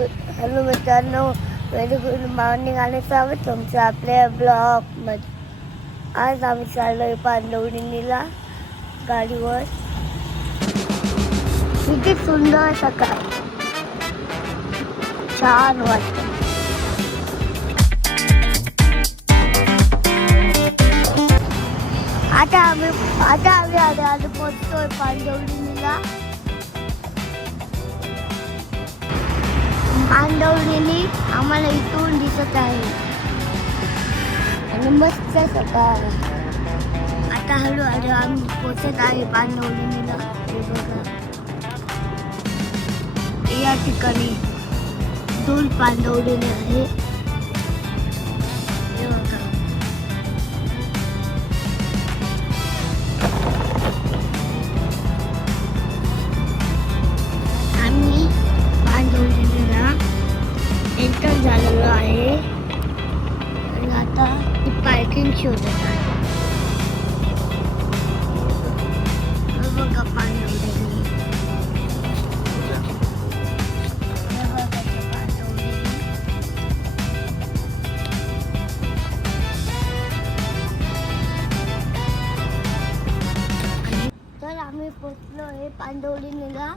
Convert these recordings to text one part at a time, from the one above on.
Hello मित्रांनो, very good morning आणि स्वागत तुमचं आपल्या ब्लॉगमध्ये. आज आम्ही चाललोय पांडवणीला गाडीवर. किती सुंदर सकाळ, छान वाटतं. आता आम्ही पोहोचतोय पांडवणीला. पांडवणी आम्हाला इथून दिसत आहे आणि मस्त सकाळ. आता हळूहळू आम्ही पोचत आहे पांडवणीला. हे बघा, या ठिकाणी दोन पांडवणी आहे. हे बघा, आम्ही पांडवणीला एंटर झालेलो आहे आणि आता ती पार्किंग शोधत आहे. बघा पांडवणी, तर आम्ही पोचलो आहे पांडवणीला.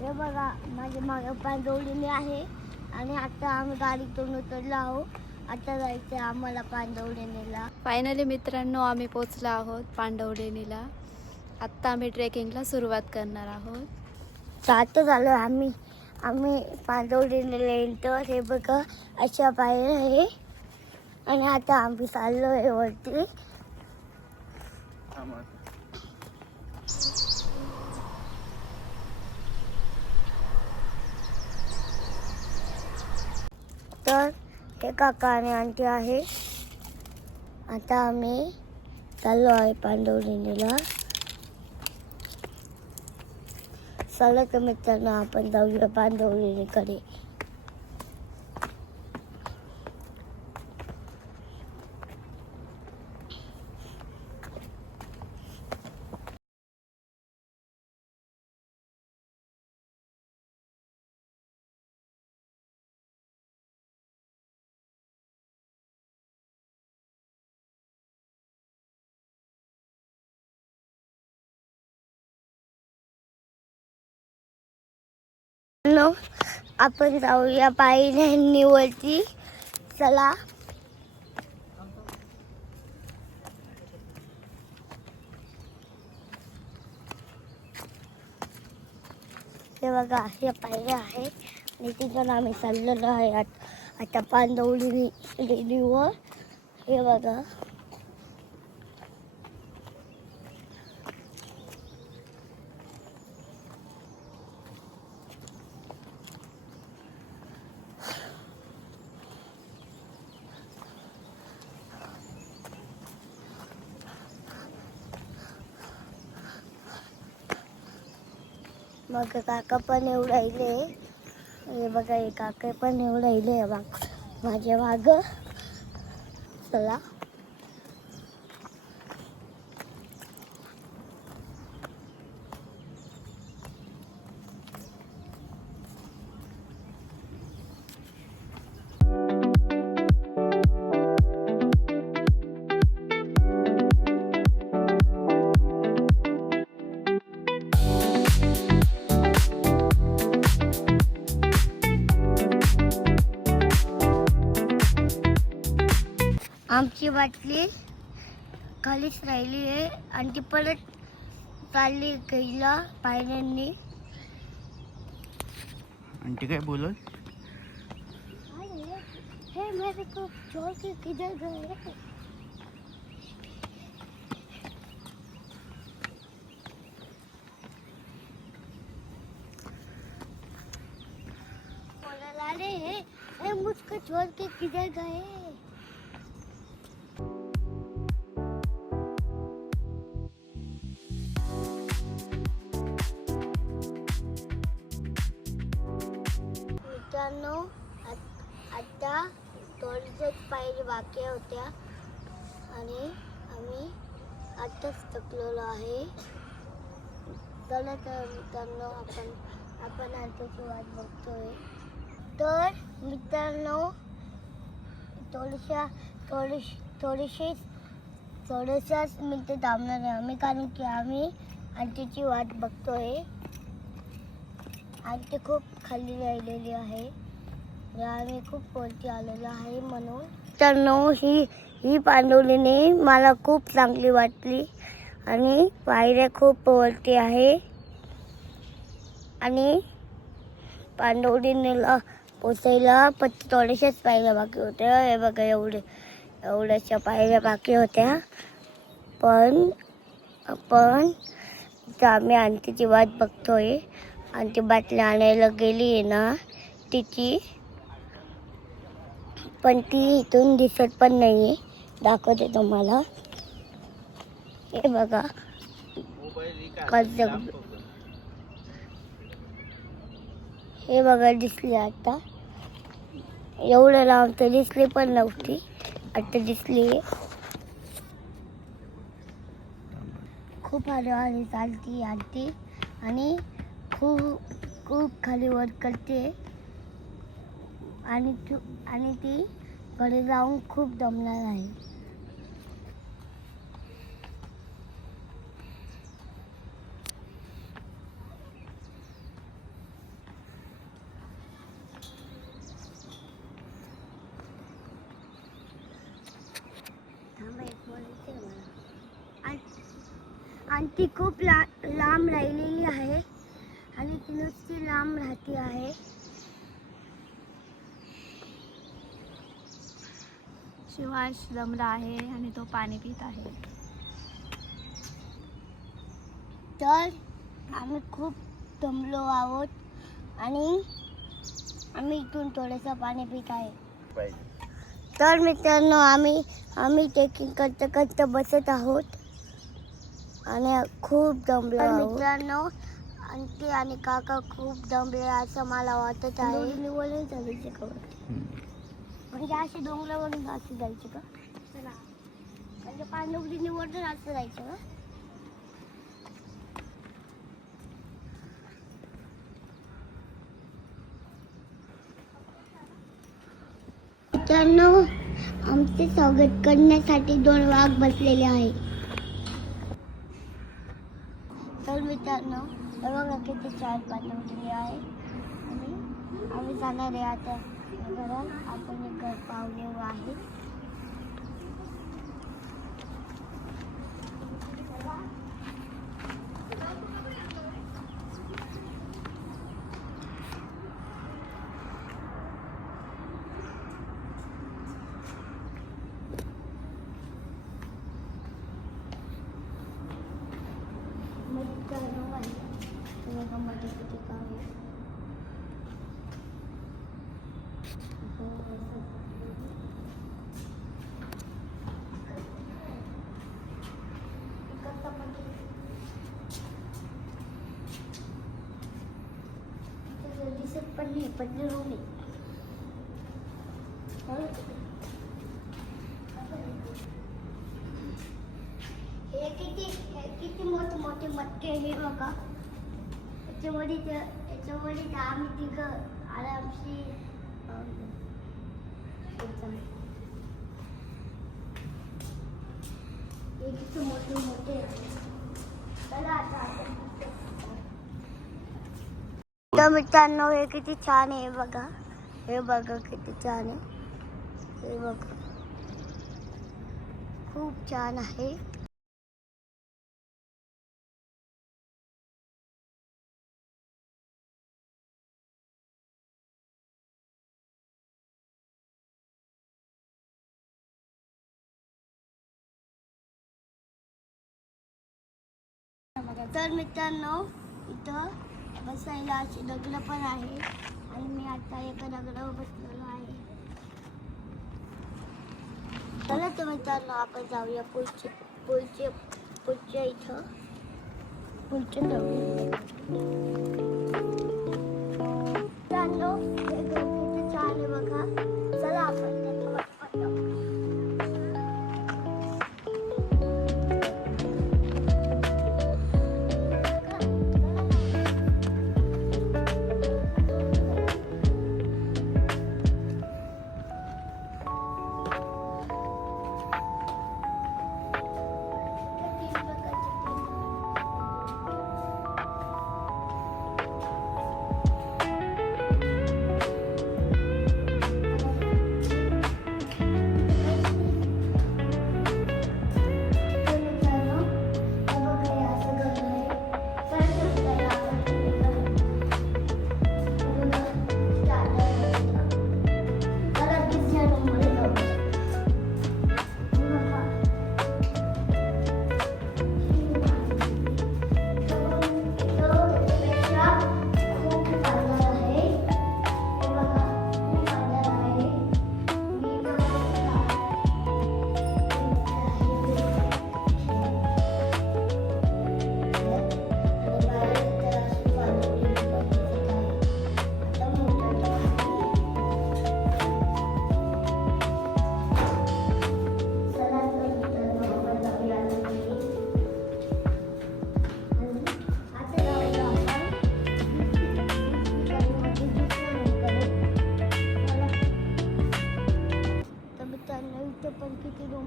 हे बघा, माझ्या मागे पांडवणी आहे आणि आता आम्ही गाडीतून उतरलो आहोत. आता जायचं आम्हाला पांडवणीला. फायनली मित्रांनो, आम्ही पोचलो आहोत पांडवणीला. आत्ता आम्ही ट्रेकिंगला सुरुवात करणार आहोत. आता झालं आम्ही पांडवणीला एंटर. हे बघा, अशा पायऱ्या आहे आणि आता आम्ही चाललो आहे वरती. तर हे काका आणि आंटी आहे. आता आम्ही चाललो आहे पांडवणीला. चला तर मित्रांनो, आपण जाऊया पांडवणीकडे. आपण जाऊया पायऱ्यांनी वरती. चला. हे बघा, हे पायऱ्या आहेत आणि तिथून आम्ही चाललेलो आहे आता पांडवणी रेल्वेवर. हे बघा, मग काका पण येऊ राहिले. हे बघा, हे काका पण येऊ राहिले माझ्या माग. चला. आमची बाटली खालीच राहिली आहे आणि ती परत चालली गेला पायऱ्यांनी. आंटी काय बोलत? हे मेरे को छोड़ के किधर गए? बोला हे मुझको छोड़ के किधर गए? मित्रांनो, आता थोड्याच पायरी बाकी होत्या आणि आम्ही आताच थकलेलो आहे. चला तर मित्रांनो, आपण आताची वाट बघतोय. तर मित्रांनो थोड्याशाच मिनिटं थांबणार आहे आम्ही, कारण की आम्ही आंटीची वाट बघतोय. आंटी खूप खाली राहिलेली आहे, आम्ही खूप वरती आलेलो आहे म्हणून. मित्रांनो ही पांडवलीने मला खूप चांगली वाटली आणि पायऱ्या खूप वरती आहे आणि पांडवलीला पोचायला फक्त थोड्याशाच पायऱ्या बाकी होत्या. हे बघा एवढ्याशा पायऱ्या बाकी होत्या. पण आम्ही आंटीची वाट बघतोय. आंटी बाटली आणायला गेली आहे ना तिची, पण ती इथून दिसत पण नाही. दाखवते तुम्हाला. हे बघा हे बघा दिसली आता. एवढं लांब तर दिसली पण नव्हती, आता दिसली. खूप हळूहळू चालती आंटी आणि खूप खाली वर करते आणि ती घरी जाऊन खूप दमणार आहे. आंटी खूप लांब राहिलेली आहे आणि ती नुसती लांब राहते आहे. शिवांश दमला आहे आणि तो पाणी पित आहे. तर आम्ही खूप दमलो आहोत आणि आम्ही इथून थोडंसं पाणी पित आहे. तर मित्रांनो आम्ही ट्रेकिंग करता बसत आहोत आणि खूप दमलो आहोत. मित्रांनो आंटी आणि काका खूप दमले असं मला वाटत आहे. म्हणजे अशी डोंगरावरून असं जायचं का? म्हणजे पांडवली निवडून असं जायचं का? मित्रांनो आमचे स्वागत करण्यासाठी 2 वाघ बसलेले आहे. तर मित्रांनो बघा किती छान पांडवली आहे आणि आम्ही जाणार आहे आता घरात. आपण एक घर पावलेलं आहे. पण नाही पडलेलो नाही. हे किती मोठे मटके हे बघा. याच्यावरती आम्ही तिघं आरामशी हे किती मोठे. चला आता तर मित्रांनो हे किती छान आहे बघा. हे बघा किती छान आहे. हे बघा खूप छान आहे. तर मित्रांनो इथं बसायला अशी दगड पण आहे आणि मी आता एका दगडावर बसलेलो आहे. चला तर मित्रांनो आपण जाऊया पुढच्या इथं मित्रांनो हे घर किती छान आहे बघा. चला आपण त्याच्यावर जाऊ.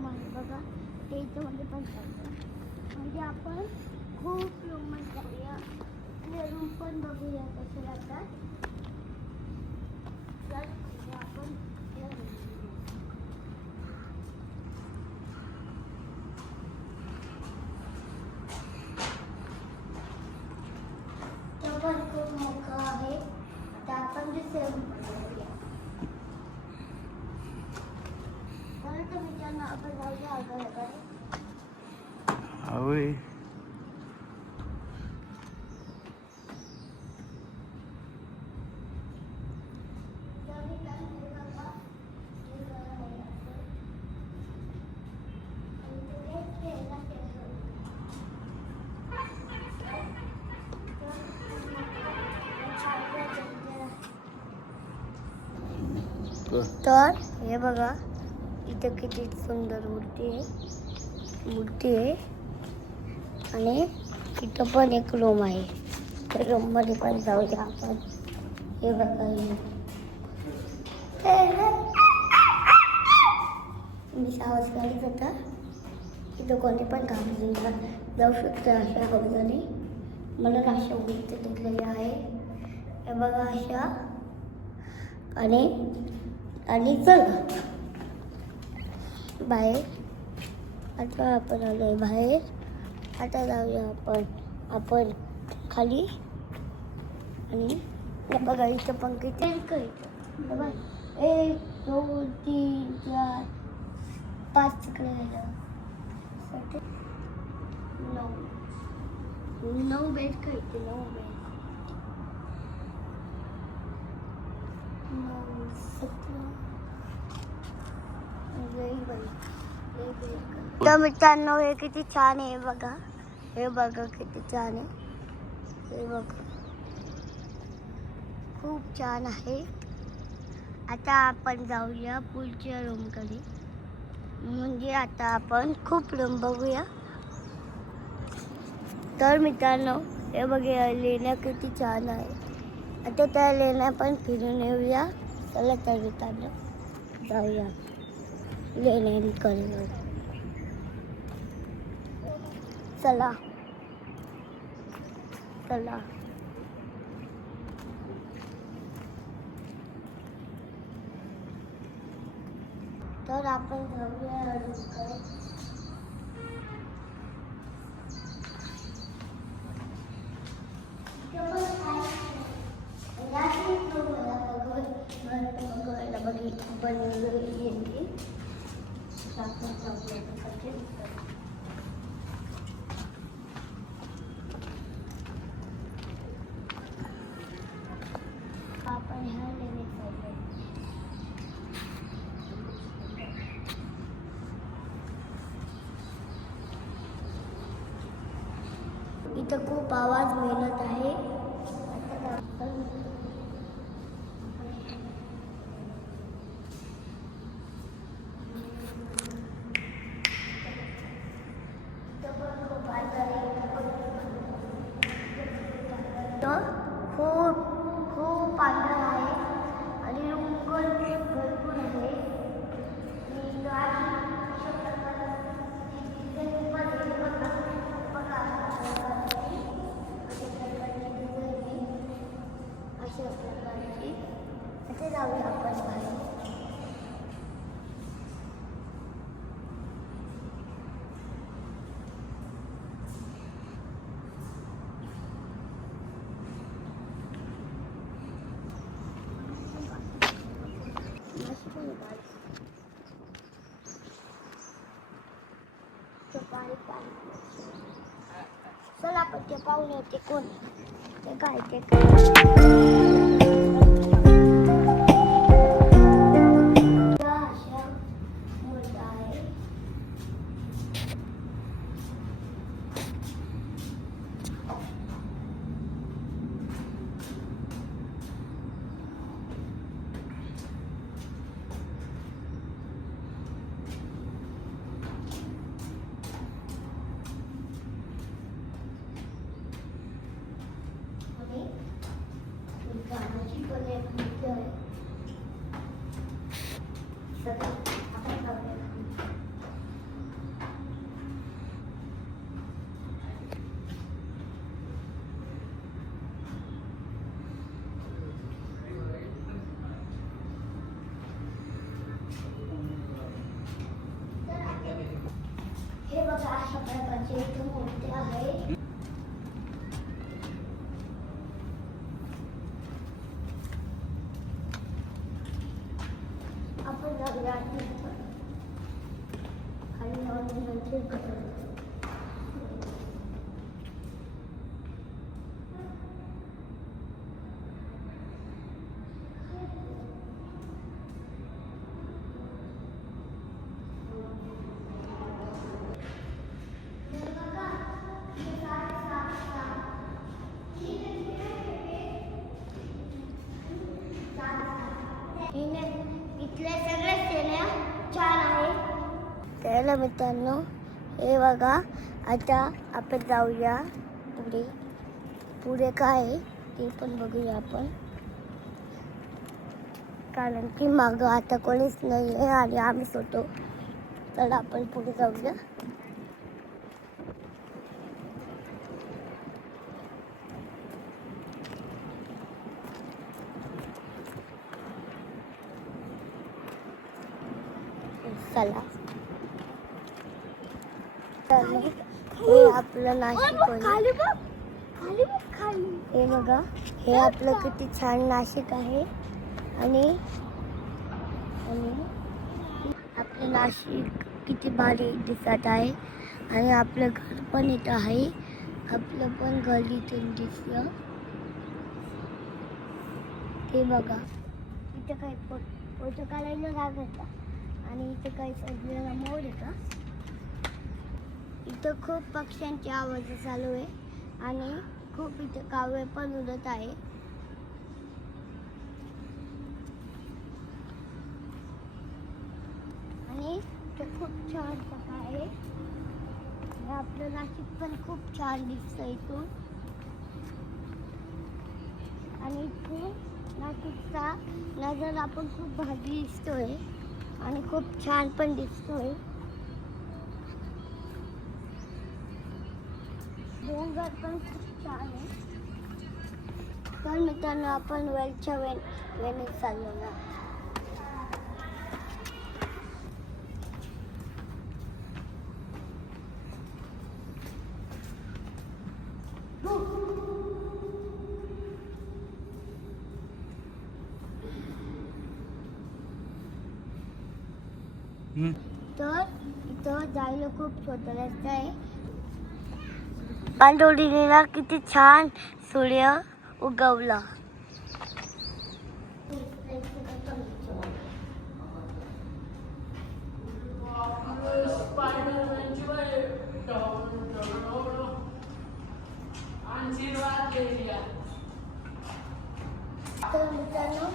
आहे बघा. ते इथं पण चालतं. म्हणजे आपण खूप रूममध्ये जाऊया आणि रूम पण बघूया कसे लागतात. तर म्हणजे आपण तो पण खूप मोठा आहे. आता आपण दुसऱ्या रूममध्ये जाऊया. तर मित्रांनो आपण जाऊया अगोदर. होय. तर हे बघा इथं किती सुंदर मूर्ती आहे आणि इथं पण एक रूम आहे. त्या रूम मध्ये पण जाऊया आपण. हे बघा मी आवाज काढत होता. इथं कोणते पण घाबरून जाऊ शकतं अशा हौदाने. मला अशा उघडीत दिलेली आहे. हे बघा अशा आणि चल बाहेर. आता आपण आलोय बाहेर. आता जाऊया आपण खाली. आणि बघा इथं पण किती बघा 1 2 3 4 5 तिकडे गेलं. 9 बेड खायचे. 9 बेड. 9 17. तर मित्रांनो हे किती छान आहे बघा. हे बघा किती छान आहे. हे बघा खूप छान आहे. आता आपण जाऊया पुढच्या रूमकडे. म्हणजे आता आपण खूप रूम बघूया. तर मित्रांनो हे बघा लेण्या किती छान आहे. आता त्या लेण्या पण फिरून येऊया. चला तर मित्रांनो जाऊया लेण्यांकडे. चला चला. तर आपण जाऊया रूमकडे. आपण ह्या लेण्यात जाऊया. इथं खूप आवाज मेहनत आहे. खूप खूप पांढर आहे आणि डोंगर भरपूर आहे. अशा प्रकारची इथे जाऊया आपण बाहेर. चला आपण ते पाहून येते. कोण ते काय ते अशा प्रकारचे इथे मूर्ती आहे. आपण जाऊया खाली जाऊन नंतर करू. इथले सगळे शेण्या छान आहे. त्याला मित्रांनो हे बघा. आता आपण जाऊया पुढे. पुढे काय आहे ते पण बघूया आपण, कारण की मागं आता कोणीच नाही आहे आणि आम्हीच होतो. तर आपण पुढे जाऊया. चला. हे आपलं नाशिक होईल. हे बघा, हे आपलं किती छान नाशिक आहे. आणि आपलं नाशिक किती भारी दिसत आहे. आणि आपलं घर पण इथं आहे. आपलं पण घर इथून दिसलं. हे बघा, इथं काही फोटो काढायला लागत. आणि इथं काही सजलेला मोर आहे का. इथं खूप पक्ष्यांची आवाज चालू आहे आणि खूप इथं कावळे पण उडत आहे. आणि इथं खूप छान जागा आहे. आपलं नाशिक पण खूप छान दिसतं इथून. आणि इथून नाशिकचा नजारा पण खूप भारी दिसतोय आणि खूप छान पण दिसतोय. डोंगर पण खूप छान आहे. तर मित्रांनो आपण वेलच्या वेणी चाललो ना. तर इथं जायला खूप छोटा रस्ता आहे. पांडवलीला किती छान सूर्य उगवला. तर मित्रांनो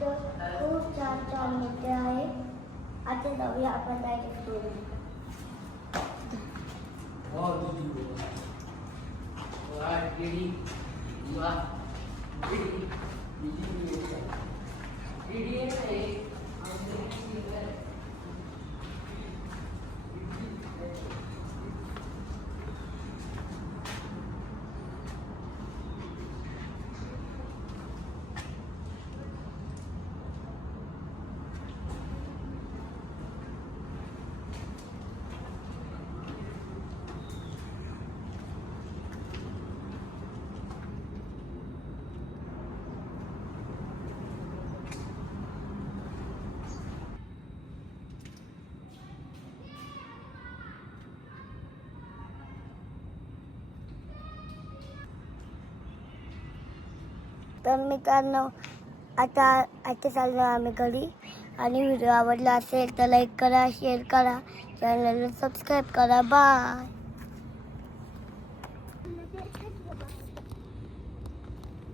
खूप छान छान मूर्ती आहे. आता जाऊया आपण डायरेक्ट तर मित्रांनो आता चाललो आम्ही घरी. आणि व्हिडिओ आवडला असेल तर लाईक करा, शेअर करा, चॅनलला सबस्क्राईब करा. बाय.